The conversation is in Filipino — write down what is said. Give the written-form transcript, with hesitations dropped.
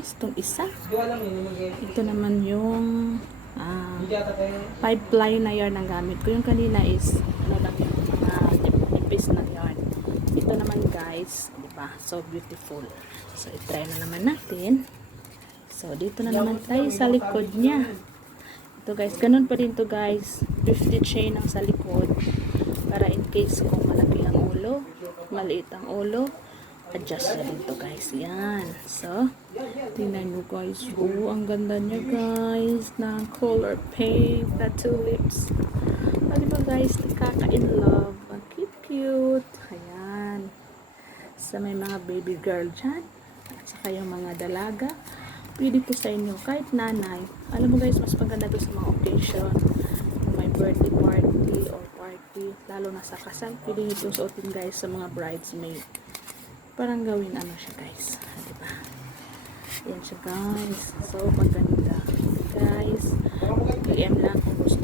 guys, itong isa. Ito naman yung 5-ply na yarn ang gamit ko. Yung kanina is ano lang yung mga nipis ng yarn. Ito naman guys, di ba? So beautiful. So i-try na naman natin. So dito na naman tayo sa likod niya. Ito guys, ganun pa rin to guys. 50 chain ang sa likod. Para in case kung malaki ang ulo, maliit ang ulo, adjust na dito guys. Yan. So, tingnan nyo guys. Oh, ang ganda niya guys. Na color pink, na tulips. O, diba guys, nakaka-in love. Ang cute-cute. Ayan. So, may mga baby girl dyan. At saka yung mga dalaga. Pwede ko sa inyo, kahit nanay. Alam mo guys, mas maganda to sa mga occasion. Kung may birthday party or party, lalo na sa kasal, pwede nyo itong suotin guys sa mga bridesmaid. Parang gawin ano siya guys. Diba? Yan siya guys. So, maganda. Guys, PM lang kung gusto